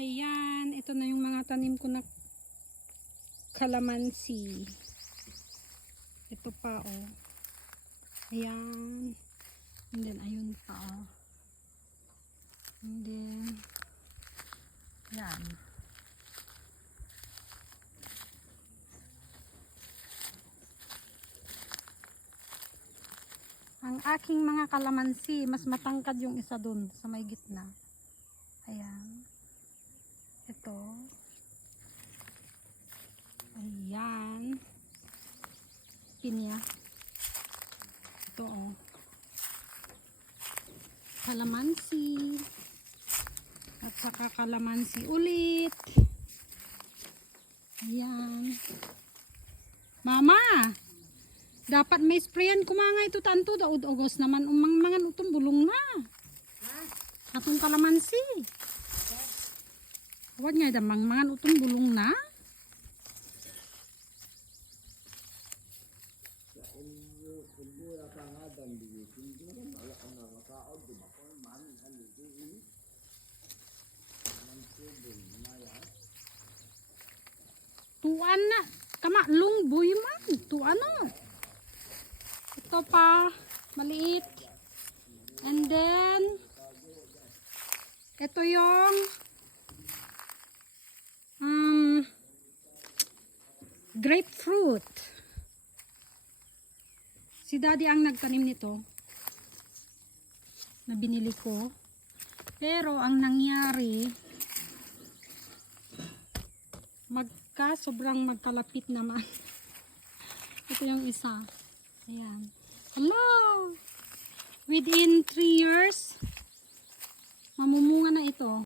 Ayan, ito na yung mga tanim ko na kalamansi. Ito pa oh. Ayan. And then ayun pa oh. And then yan. Ang aking mga kalamansi, mas matangkad yung isa dun sa may gitna. Ayan. Ito. Ayan. Pinya. Ito oh. Kalamansi. At saka kalamansi ulit. Ayan. Mama! Dapat may sprayan ko mga ito tanto. Daud August naman. Mga utong bulong na. Atong kalamansi. Huwag nga damang mga utong bulong na. Tuan na. Kama lungboy man. Tuan na. Ito pa. Maliit. And then ito yung grapefruit. Si daddy ang nagtanim nito. Na binili ko. Pero ang nangyari sobrang magkalapit naman. Ito yung isa. Ayan. Hello! Within 3 years, mamumunga na ito.